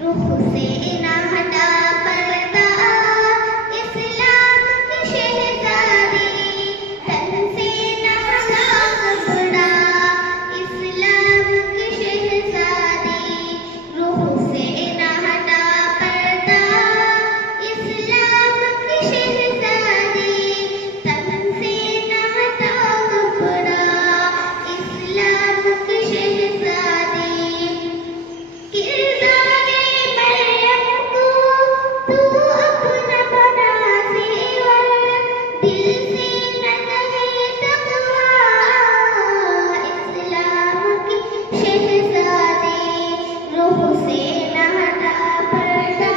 रुख से ना हटा पर्दा, इस्लाम की शहज़ादी, तन से ना हटा कपड़ा, इस्लाम की शहज़ादी, रुख से ना हटा पर्दा, इस्लाम की शहज़ादी, तन से ना हटा कपड़ा, इस्लाम की शहज़ादी। किरदारे मरियम को तू अपना बना ज़ेवर, दिल से न कहे तक़वा, इस्लाम की शहज़ादी, रूह से न हटा पर्दा,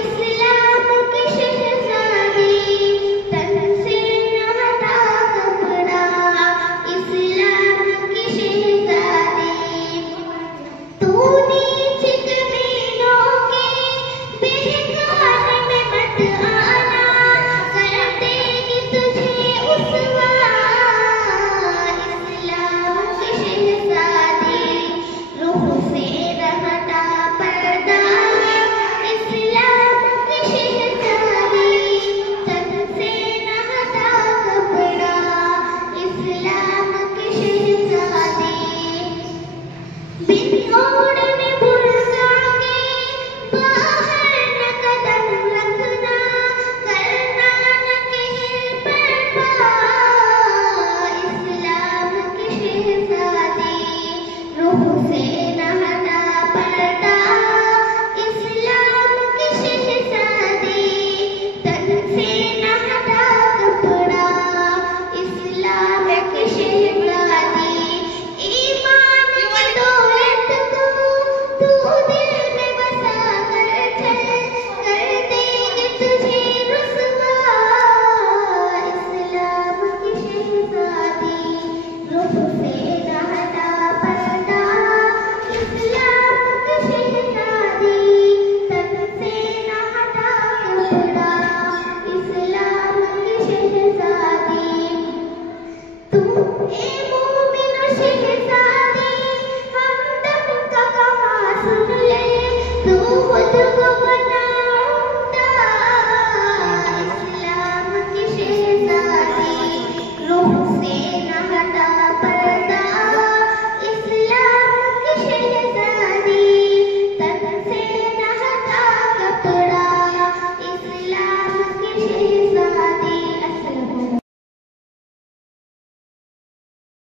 इस्लाम की शहज़ादी, तन से न हटा कपड़ा, इस्लाम की शहज़ादी। तूने चिकमीनों के बेगान में मत आना, कर देगी तुझे उसवा, इस्लाम की शहज़ादी, रूह से न हटा पर्दा, इस्लाम की शहज़ादी, तन से न हटा कपड़ा, इस्लाम की शहज़ादी। बिन ओढ़ने बुर्का के बाहर न कदम रखना, करना न कहर परवा, इस्लाम की शहज़ादी, रूह से न हटा पर्दा, इस्लाम की शहज़ादी, तन से न हटा कपड़ा, इस्लाम की शहज़ादी। ईमान की दौलत को तू दिल में बसा कर चल, कर देगी तुझे रुसवा, इस्लाम की शहज़ादी, रूह से न हटा पर्दा, इस्लाम की शहज़ादी, तन से न हटा कपड़ा, इस्लाम की शहज़ादी। तू